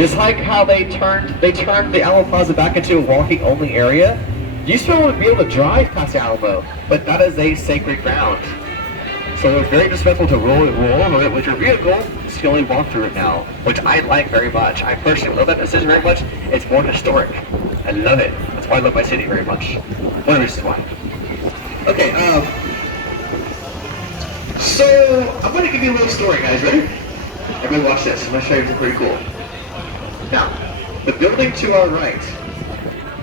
Just like how they turned the Alamo Plaza back into a walking only area. You used to be able to drive past the Alamo, but that is a sacred ground. So it's very disrespectful to roll over it with your vehicle. So you can only walk through it now, which I like very much. I personally love that decision very much. It's more historic. I love it. That's why I love my city very much. One of the reasons why. Okay, so I'm going to give you a little story, guys. Ready? Everybody watch this. I'm going to show you something pretty cool. Now, the building to our right.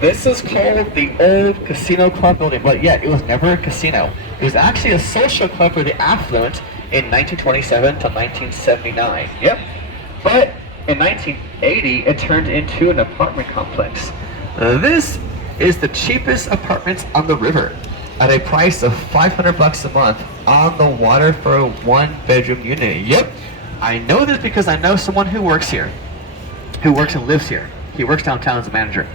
This is called the old Casino Club building, but yet it was never a casino. It was actually a social club for the affluent in 1927 to 1979. Yep. But in 1980, it turned into an apartment complex. This is the cheapest apartments on the river at a price of $500 a month on the water for a one-bedroom unit. Yep. I know this because I know someone who works here, who works and lives here. He works downtown as a manager.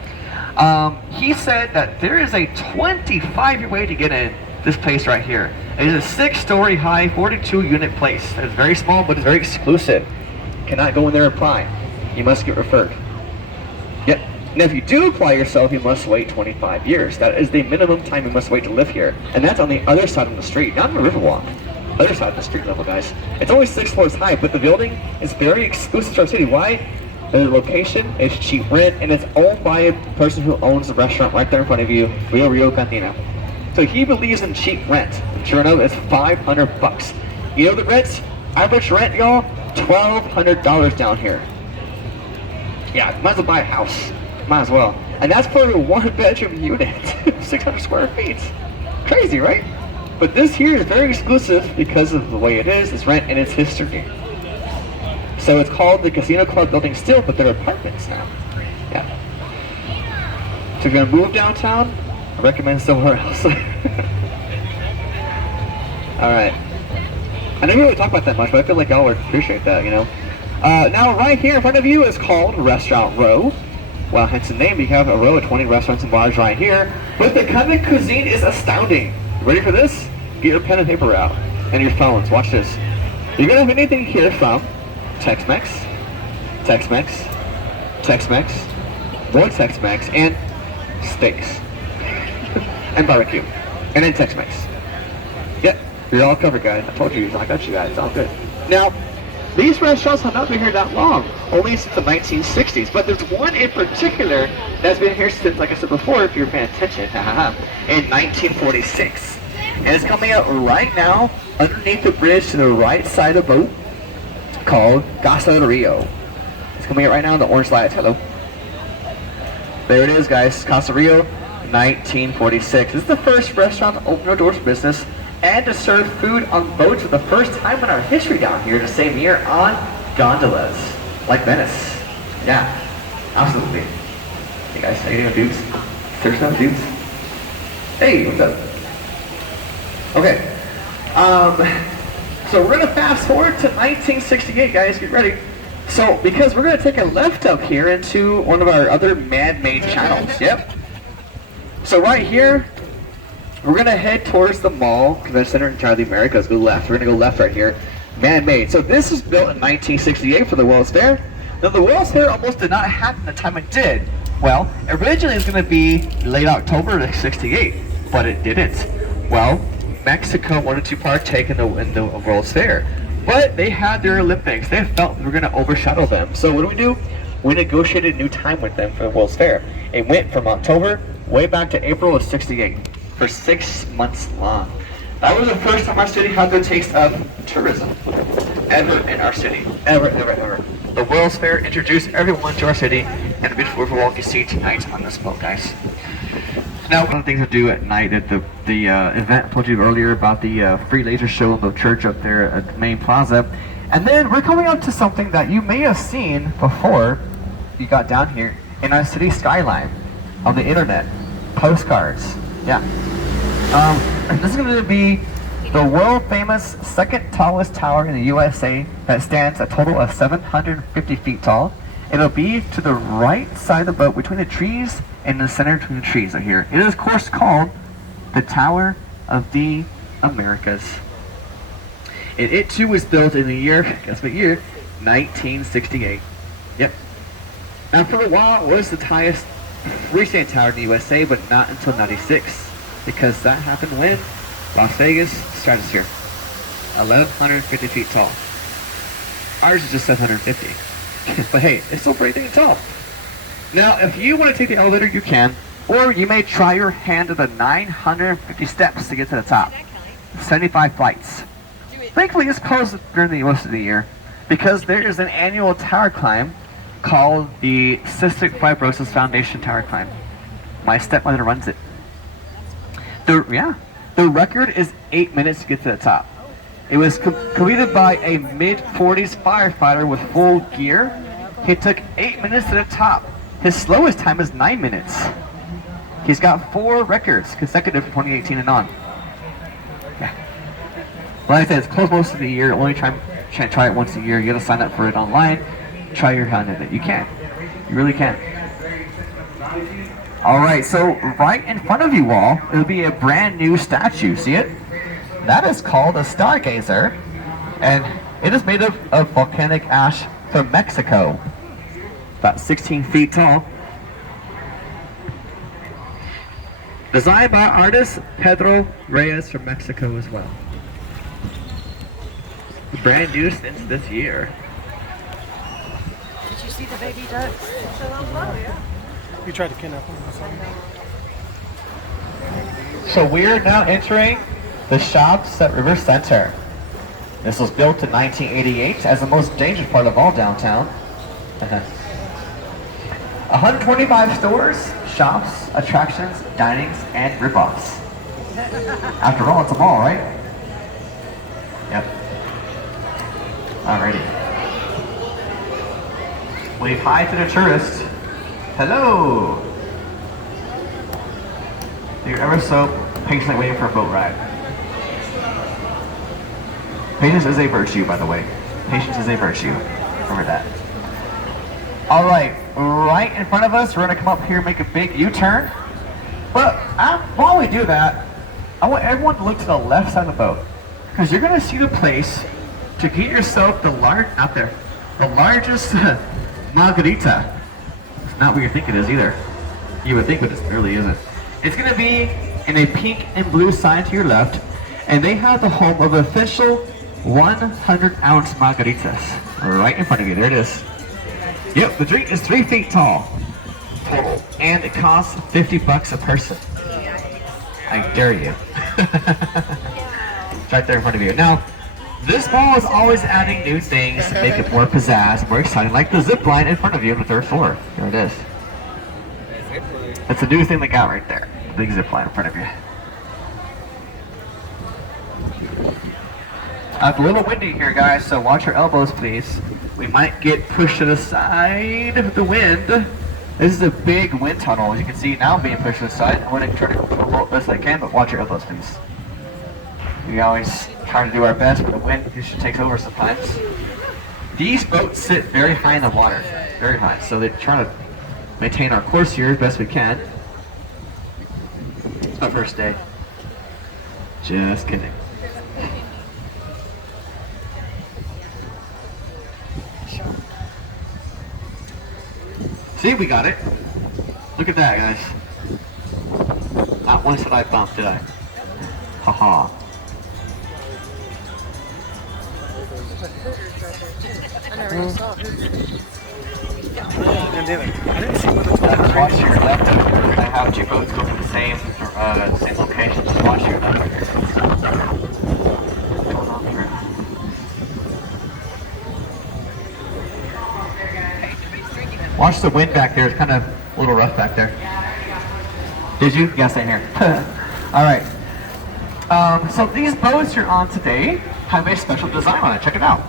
He said that there is a 25-year way to get in this place right here. It is a 6-story high, 42-unit place. It's very small, but it's very exclusive. Cannot go in there and apply. You must get referred. Yep. Now, if you do apply yourself, you must wait 25 years. That is the minimum time you must wait to live here. And that's on the other side of the street, not on the Riverwalk. Other side of the street level, guys. It's only 6 floors high, but the building is very exclusive to our city. Why? The location is cheap rent, and it's owned by a person who owns the restaurant right there in front of you, Rio Cantina. So he believes in cheap rent. Sure enough, it's $500. You know the rent? Average rent, y'all? $1,200 down here. Yeah, might as well buy a house. Might as well. And that's for a one-bedroom unit, 600 square feet. Crazy, right? But this here is very exclusive because of the way it is, its rent, and its history. So it's called the Casino Club building still, but they're apartments now. Yeah. So if you're gonna move downtown, I recommend somewhere else. Alright. I didn't really talk about that much, but I feel like y'all would appreciate that, you know. Now right here in front of you is called Restaurant Row. Well, hence the name, you have a row of 20 restaurants and bars right here. But the kind of cuisine is astounding. You ready for this? Get your pen and paper out. And your phones, watch this. You're gonna have anything here from Tex-Mex, Tex-Mex, Tex-Mex, more Tex-Mex, and steaks, and barbecue, and then Tex-Mex. Yep, you're all covered, guys. I told you, I got you guys, it's all good. Now, these restaurants have not been here that long, only since the 1960s, but there's one in particular that's been here since, like I said before, if you're paying attention, in 1946. And it's coming out right now, underneath the bridge to the right side of the boat, called Casa del Rio. It's coming out right now in the orange lights. Hello. There it is, guys. Casa Rio, 1946. This is the first restaurant to open their doors for business and to serve food on boats for the first time in our history down here the same year on gondolas, like Venice. Yeah, absolutely. Hey guys, how you doing, dudes? There's no dudes. Hey, what's up? Okay. So we're gonna fast forward to 1968, guys, get ready. So, because we're gonna take a left up here into one of our other man-made channels, yep. So right here, we're gonna head towards the mall, Convention Center in Charlie Americas, go left, we're gonna go left right here, man-made. So this was built in 1968 for the World's Fair. Now the World's Fair almost did not happen the time it did. Well, originally it was gonna be late October of 68, but it didn't. Well, Mexico wanted to partake in the World's Fair, but they had their Olympics. They felt we were going to overshadow them. So what do? We negotiated a new time with them for the World's Fair. It went from October way back to April of 68 for 6 months long. That was the first time our city had the taste of tourism ever in our city. Ever, ever, ever. The World's Fair introduced everyone to our city, and the beautiful Riverwalk you see tonight on this boat, guys. Now, one of the things to do at night at the event I told you earlier about the free laser show in the church up there at the main plaza. And then we're coming up to something that you may have seen before you got down here in our city skyline on the internet. Postcards. Yeah. This is going to be the world famous second tallest tower in the USA that stands a total of 750 feet tall. It'll be to the right side of the boat between the trees and the center between the trees right here. It is of course called the Tower of the Americas. And it too was built in the year, guess what year? 1968. Yep. Now for a while, it was the highest freestanding tower in the USA, but not until '96, because that happened when Las Vegas Stratosphere, 1,150 feet tall. Ours is just 750, but hey, it's still pretty dang tall. Now, if you want to take the elevator, you can, or you may try your hand at the 950 steps to get to the top. 75 flights. Thankfully, it's closed during the most of the year because there is an annual tower climb called the Cystic Fibrosis Foundation Tower Climb. My stepmother runs it. The record is 8 minutes to get to the top. It was completed by a mid-40s firefighter with full gear. He took 8 minutes to the top. His slowest time is 9 minutes. He's got 4 records consecutive from 2018 and on. Yeah. Like I said, it's closed most of the year. Only try it once a year. You gotta sign up for it online. Try your hand at it. You can. You really can. Alright, so right in front of you all, it'll be a brand new statue. See it? That is called a Stargazer. And it is made of volcanic ash from Mexico. About 16 feet tall. Designed by artist Pedro Reyes from Mexico as well. Brand new since this year. Did you see the baby ducks? So low, yeah. You tried to kidnap them. So we're now entering the shops at River Center. This was built in 1988 as the most dangerous part of all downtown. 125 stores, shops, attractions, dinings, and rip-offs. After all, it's a mall, right? Yep. Alrighty. Wave hi to the tourist. Hello! You're ever so patiently waiting for a boat ride. Patience is a virtue, by the way. Patience is a virtue. Remember that. Alright, right in front of us, we're going to come up here and make a big U-turn. But while we do that, I want everyone to look to the left side of the boat. Because you're going to see the place to get yourself the largest margarita. It's not what you think it is either. You would think, but it really isn't. It's going to be in a pink and blue sign to your left, and they have the home of official 100-ounce margaritas right in front of you. There it is. Yep, the drink is 3 feet tall total, and it costs $50 a person. I dare you. It's right there in front of you. Now, this mall is always adding new things to make it more pizzazz, more exciting, like the zip line in front of you on the 3rd floor. There it is. That's a new thing they got right there. The big zip line in front of you. It's a little windy here, guys, so watch your elbows, please. We might get pushed to the side with the wind. This is a big wind tunnel. As you can see, now I'm being pushed to the side. I'm going to try to control it best I can, but watch your elbows, please. We always try to do our best, but the wind usually takes over sometimes. These boats sit very high in the water, very high, so they're trying to maintain our course here as best we can. It's my first day. Just kidding. See, we got it. Look at that, guys. Not once did I bump, did I? Haha. I never saw it. I didn't see what it's called. Watch your left. I have 2 boats go to the same location. Just watch your left. Watch the wind back there. It's kind of a little rough back there. Did you? Yeah, stay here. All right. So these boats you're on today have a special design on it. Check it out.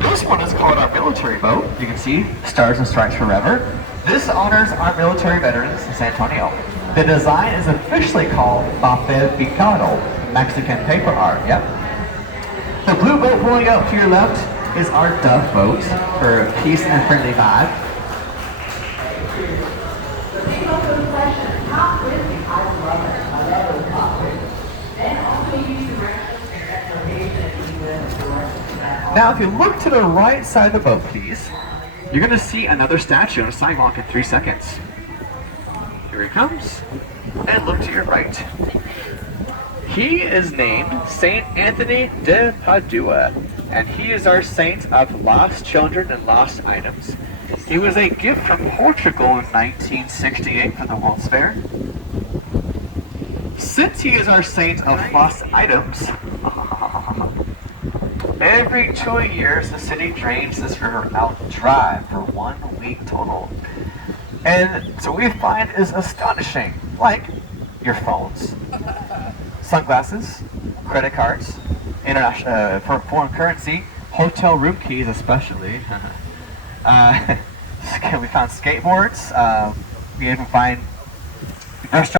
This one is called our military boat. You can see Stars and Stripes Forever. This honors our military veterans in San Antonio. The design is officially called Papel Picado, Mexican paper art. Yep. The blue boat pulling up to your left is our Dove boat for a peace and friendly vibe. Now, if you look to the right side of the boat, please, You're gonna see another statue on a sidewalk in 3 seconds. Here he comes, and look to your right. He is named Saint Anthony de Padua, and he is our saint of lost children and lost items. He was a gift from Portugal in 1968 for the World's Fair. Since he is our saint of lost items, every 2 years the city drains this river out dry for 1 week total. And so we find is astonishing, like your phones, sunglasses, credit cards, international for foreign currency, hotel room keys especially. We found skateboards. We even find restaurant